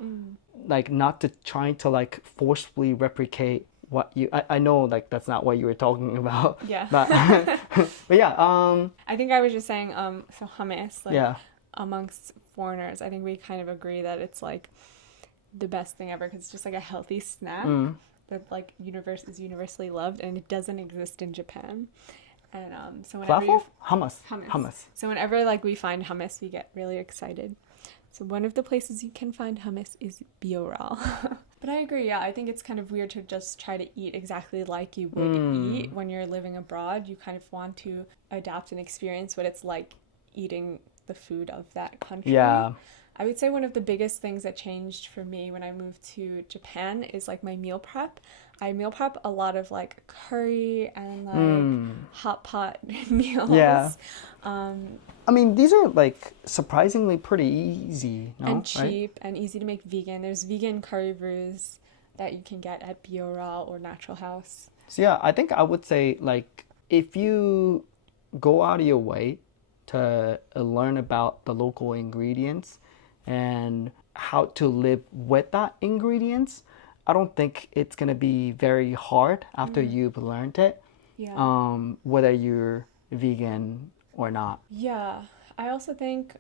Like not to try to like forcefully replicate what you I know like that's not what you were talking about. Yeah. But but yeah, I think I was just saying so hummus, like yeah. amongst foreigners, I think we kind of agree that it's like the best thing ever because it's just like a healthy snack that like is universally loved, and it doesn't exist in Japan. And so whenever Hummus. So whenever like we find hummus, we get really excited. So one of the places you can find hummus is Bioral. But I agree, yeah, I think it's kind of weird to just try to eat exactly like you would eat when you're living abroad. You kind of want to adapt and experience what it's like eating the food of that country. Yeah. I would say one of the biggest things that changed for me when I moved to Japan is like my meal prep. I meal prep a lot of like curry and like hot pot meals. Yeah. I mean, these are like surprisingly pretty easy, no? And cheap and easy to make vegan. There's vegan curry brews that you can get at Bioral or Natural House. So yeah, I think I would say like if you go out of your way to learn about the local ingredients and how to live with that ingredients, I don't think it's gonna be very hard after you've learned it. Yeah. Whether you're vegan or not. Yeah. I also think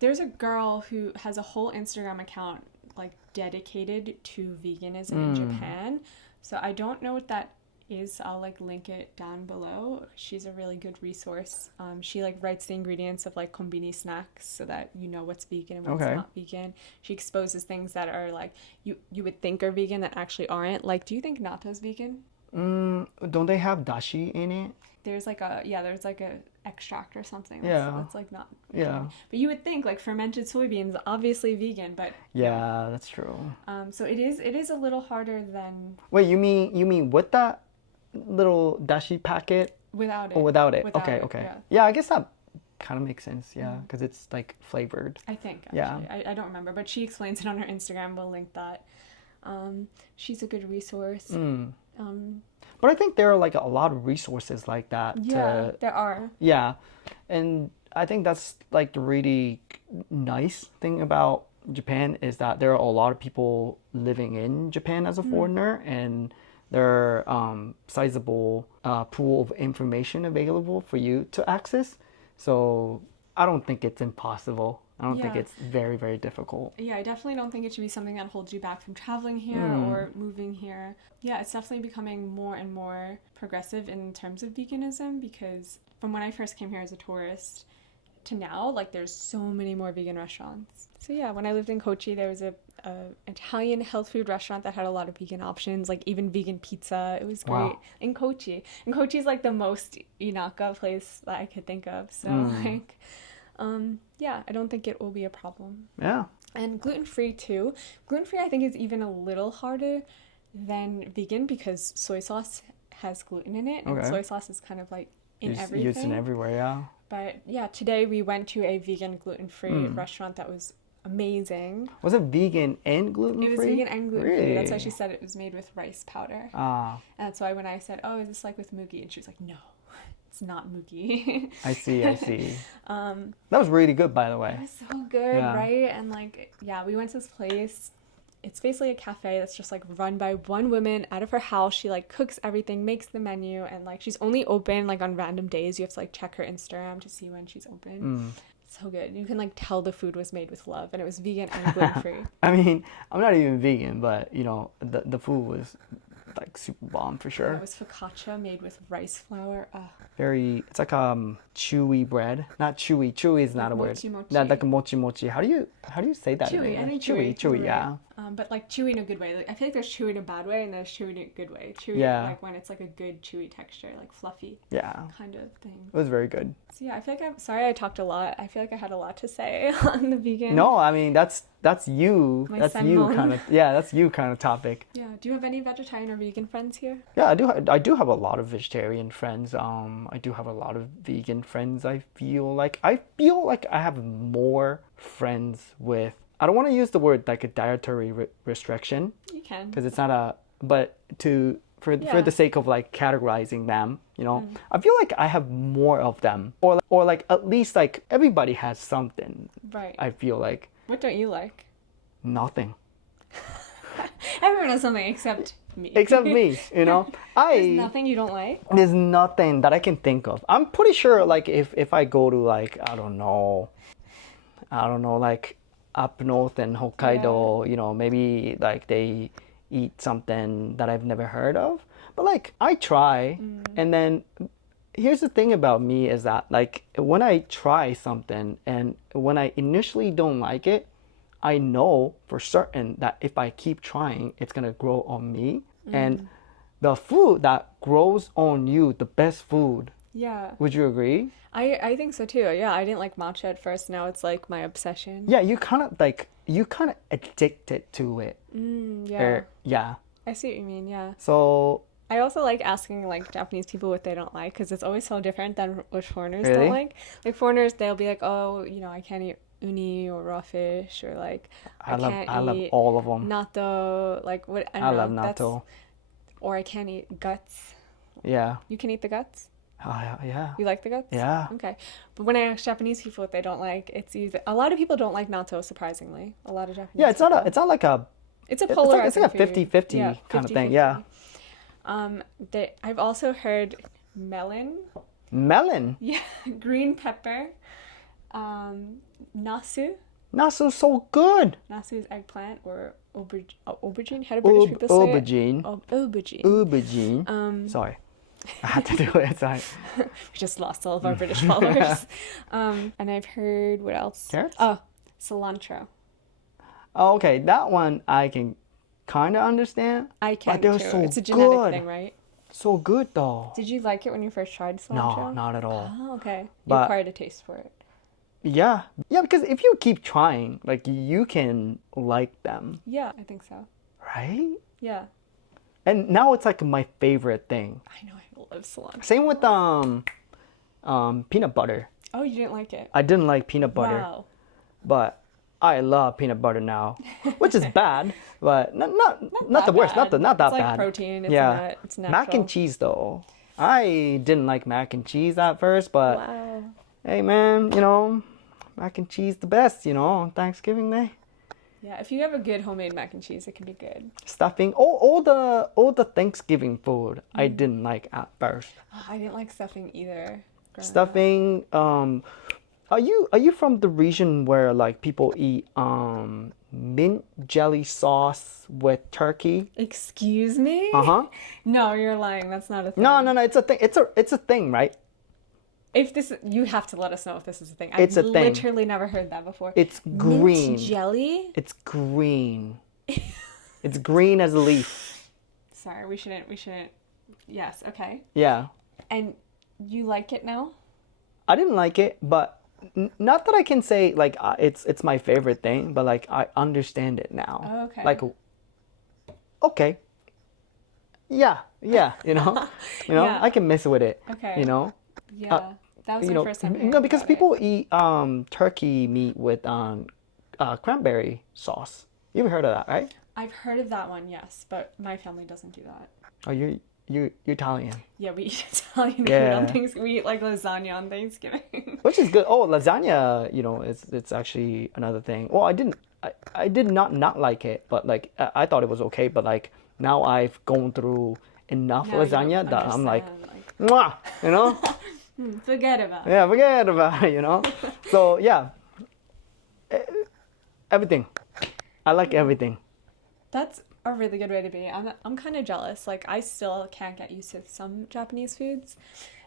there's a girl who has a whole Instagram account like dedicated to veganism in Japan. So I don't know what that is. I'll like link it down below. She's a really good resource. She like writes the ingredients of like konbini snacks so that you know what's vegan and what's not vegan. She exposes things that are like you would think are vegan that actually aren't. Like, do you think natto's vegan? Don't they have dashi in it? There's like a extract or something. That's like not vegan. Yeah. But you would think like fermented soybeans obviously vegan, but yeah, that's true. So it is a little harder than Wait, you mean with that little dashi packet? Without it. Or without it? Without okay, it, okay. yeah. Yeah, I guess that kind of makes sense, yeah, because it's like flavored. I think, actually. Yeah. I don't remember, but she explains it on her Instagram. We'll link that. She's a good resource. But I think there are like a lot of resources like that. Yeah, there are. Yeah, and I think that's like the really nice thing about Japan is that there are a lot of people living in Japan as a foreigner, and there are sizable pool of information available for you to access. So I don't think it's impossible. I don't think it's very, very difficult. Yeah, I definitely don't think it should be something that holds you back from traveling here or moving here. Yeah, it's definitely becoming more and more progressive in terms of veganism because from when I first came here as a tourist to now, like there's so many more vegan restaurants. So yeah, when I lived in Kochi, there was a Italian health food restaurant that had a lot of vegan options, like even vegan pizza. It was great. Wow. In Kochi. And Kochi's like the most inaka place that I could think of. So like yeah, I don't think it will be a problem. Yeah. And gluten-free too. Gluten-free I think is even a little harder than vegan because soy sauce has gluten in it. And soy sauce is kind of like in everything. Used in everywhere, yeah. But yeah, today we went to a vegan gluten-free restaurant that was amazing. Was it vegan and gluten-free? It was vegan and gluten-free. Really? That's why she said it was made with rice powder. Ah. And that's why when I said, oh, is this like with mugi? And she was like, no. It's not mugi. I see. That was really good, by the way. It was so good, right? And like, yeah, we went to this place it's basically a cafe that's just like run by one woman out of her house. She like cooks everything, makes the menu, and like she's only open like on random days. You have to like check her Instagram to see when she's open. So good. You can like tell the food was made with love, and it was vegan and gluten-free. I mean, I'm not even vegan, but you know, the food was like super bomb for sure. It was focaccia made with rice flour. It's like chewy bread. Not chewy. Chewy is not a word. Mochi mochi. Not like a mochi mochi. How do you say that? Chewy. I think chewy. Yeah. But like chewy in a good way. Like I feel like there's chewy in a bad way and there's chewy in a good way. Chewy like when it's like a good chewy texture, like fluffy. Yeah. Kind of thing. It was very good. So yeah, I feel like sorry I talked a lot. I feel like I had a lot to say on the vegan. No, I mean that's you. My that's senmon. you kind of that's you kind of topic. Yeah. Do you have any vegetarian or vegan friends here? Yeah, I do have a lot of vegetarian friends. I do have a lot of vegan friends. I feel like I have more friends with. I don't want to use the word like a dietary restriction. You can. Because it's not but for the sake of like categorizing them, you know, I feel like I have more of them, or like at least like everybody has something. Right. I feel like. What don't you like? Nothing. Everyone has something except me. Except me, you know. There's nothing you don't like? There's nothing that I can think of. I'm pretty sure like if I go to like I don't know like up north in Hokkaido, you know, maybe like they eat something that I've never heard of. But like I try, and then here's the thing about me is that like when I try something and when I initially don't like it, I know for certain that if I keep trying, it's gonna grow on me. And the food that grows on you, the best food. Yeah. Would you agree? I think so too. Yeah, I didn't like matcha at first. Now it's like my obsession. Yeah, you kind of addicted to it. Yeah. Yeah. I see what you mean. Yeah. So I also like asking like Japanese people what they don't like because it's always so different than what foreigners Really? don't like. Like foreigners, they'll be like, oh, you know, I can't eat uni or raw fish or like I love all of them. Natto, like what I I don't know. love natto. Or I can't eat guts. Yeah. You can eat the guts? Yeah. You like the guts? Yeah. Okay. But when I ask Japanese people what they don't like, it's either a lot of people don't like natto, surprisingly. A lot of Japanese Yeah, it's people. not like a It's a polar. it's like a 50-50 kind of thing. Yeah. I've also heard melon. Melon. Yeah, green pepper. Nasu. Nasu's so good. Nasu is eggplant or aubergine. How do British people say aubergine. it? Aubergine. Aubergine. Sorry. I had to do it. Sorry. We just lost all of our British followers. And I've heard, what else? Carrots? Oh, cilantro. Oh, okay, that one I can kind of understand. I can but they're too. so It's a genetic good. thing, right? So good though. Did you like it when you first tried cilantro? No, not at all. Oh, okay. You But- acquired a taste for it. Yeah, because if you keep trying, like you can like them, Yeah, I think so. right? Yeah. And now it's like my favorite thing. I know, I love cilantro. Same with peanut butter. Oh, you didn't like it? I didn't like peanut butter, Wow. but I love peanut butter now, which is bad, but not the that worst, not bad. that It's like bad. protein, it's yeah, a nut, it's mac natural. and cheese though. I didn't like mac and cheese at first, but Wow. hey man, you know, mac and cheese the best, you know, on Thanksgiving Day. Yeah, if you have a good homemade mac and cheese, it can be good. Stuffing, all the Thanksgiving food I didn't like at first. Oh, I didn't like stuffing either. growing up. Stuffing, are you from the region where like people eat mint jelly sauce with turkey? Excuse me? Uh-huh. No, you're lying. That's not a thing. No, it's a thing. It's a thing, right? If this, you have to let us know if this is a thing. It's I've a thing. literally never heard that before. It's green. Mint jelly? It's green. It's green as a leaf. Sorry, we shouldn't. Yes, okay. Yeah. And you like it now? I didn't like it, but not that I can say like it's my favorite thing, but like I understand it now. Oh, okay. Like, okay. Yeah, you know, Yeah. I can mess with it. Okay. You know, Yeah. That was you my know, first time you hearing know, because about it. people eat turkey meat with cranberry sauce. You ever heard of that, right? I've heard of that one, yes, but my family doesn't do that. Oh, you're Italian, Yeah, we eat Italian food Yeah. on Thanksgiving. We eat like lasagna on Thanksgiving. which is good. Oh, lasagna, you know, it's actually another thing. Well, I I did not like it, but like I thought it was okay. But like now I've gone through enough Now you lasagna that I'm like, understand, mwah, you know. forget about it. Yeah, forget about it, you know. So yeah, everything. I like everything. That's a really good way to be. I'm kind of jealous. Like, I still can't get used to some Japanese foods,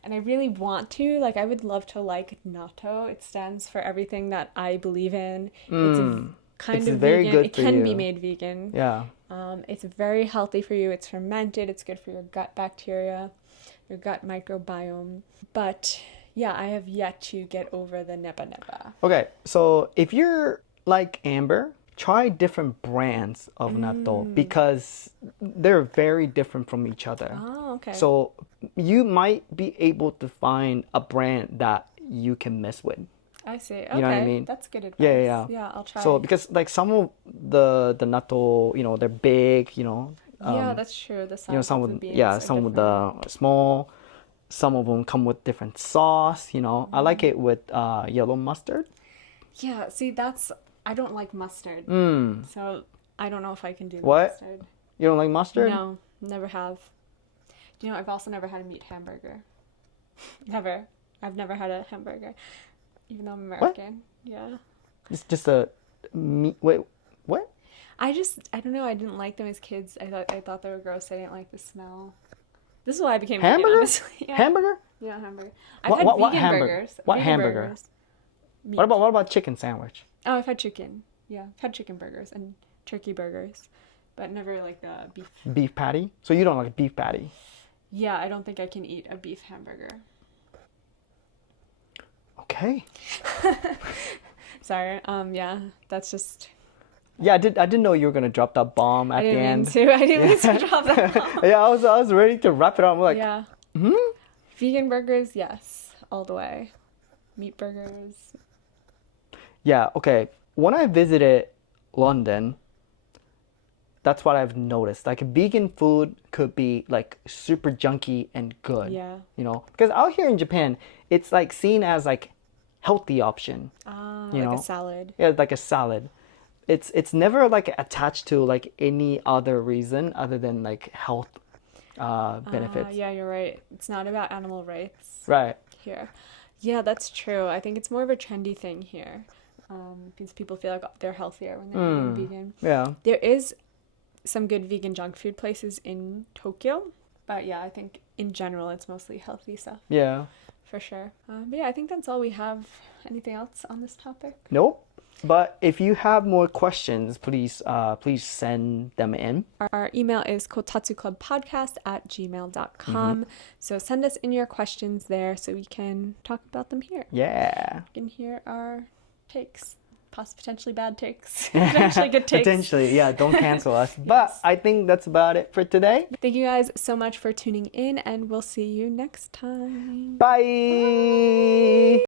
and I really want to. Like, I would love to like natto. It stands for everything that I believe in. It's kind It's of very vegan. good It for can be you. made vegan. Yeah. It's very healthy for you. It's fermented. It's good for your gut bacteria, your gut microbiome. But yeah, I have yet to get over the neba. Okay, so if you're like Amber, try different brands of natto because they're very different from each other. Oh, okay. So you might be able to find a brand that you can mess with. I see. Okay. You know what I mean? That's good advice. Yeah. Yeah, I'll try. So because like some of the natto, you know, they're big, you know. Yeah, that's true. The size You know, some of the with beans yeah, are some with different. the small. Some of them come with different sauce, you know. I like it with yellow mustard. Yeah, see, I don't like mustard. So I don't know if I can do the What? mustard. You don't like mustard? No, never have. You know, I've also never had a meat hamburger. Never. I've never had a hamburger. Even though I'm American. Yeah. It's just a meat. Wait, what? I don't know, I didn't like them as kids. I thought they were gross. I didn't like the smell. This is why I became vegan, Hamburger? honestly. Yeah. Hamburger? Yeah, hamburger. I've had What vegan hamburger? burgers. What Vegan hamburger? burgers. Meat. What about chicken sandwich? Oh, I've had chicken. Yeah, I've had chicken burgers and turkey burgers, but never like the beef. Beef patty? So you don't like beef patty? Yeah, I don't think I can eat a beef hamburger. Okay. Sorry. Yeah, that's just. Yeah, I didn't know you were gonna drop that bomb at I the didn't mean end. to. I didn't mean to drop that. Yeah, I was ready to wrap it up. I'm like, Yeah. Vegan burgers, yes, all the way. Meat burgers. yeah, okay. When I visited London, that's what I've noticed. Like vegan food could be like super junky and good. Yeah. You know, because out here in Japan, it's like seen as like healthy option. You Like know? a salad. Yeah, like a salad. It's never like attached to like any other reason other than like health benefits. Yeah, you're right. It's not about animal rights Right. here. Yeah, that's true. I think it's more of a trendy thing here. Because people feel like they're healthier when they're eating vegan. Yeah. There is some good vegan junk food places in Tokyo. But yeah, I think in general it's mostly healthy stuff. Yeah. For sure. But yeah, I think that's all we have. Anything else on this topic? Nope. But if you have more questions, please send them in. Our email is kotatsuclubpodcast@gmail.com. So send us in your questions there so we can talk about them here. Yeah. You can hear our takes. Potentially bad takes. Potentially good takes. Potentially, yeah, don't cancel us. But I think that's about it for today. Thank you guys so much for tuning in, and we'll see you next time. Bye.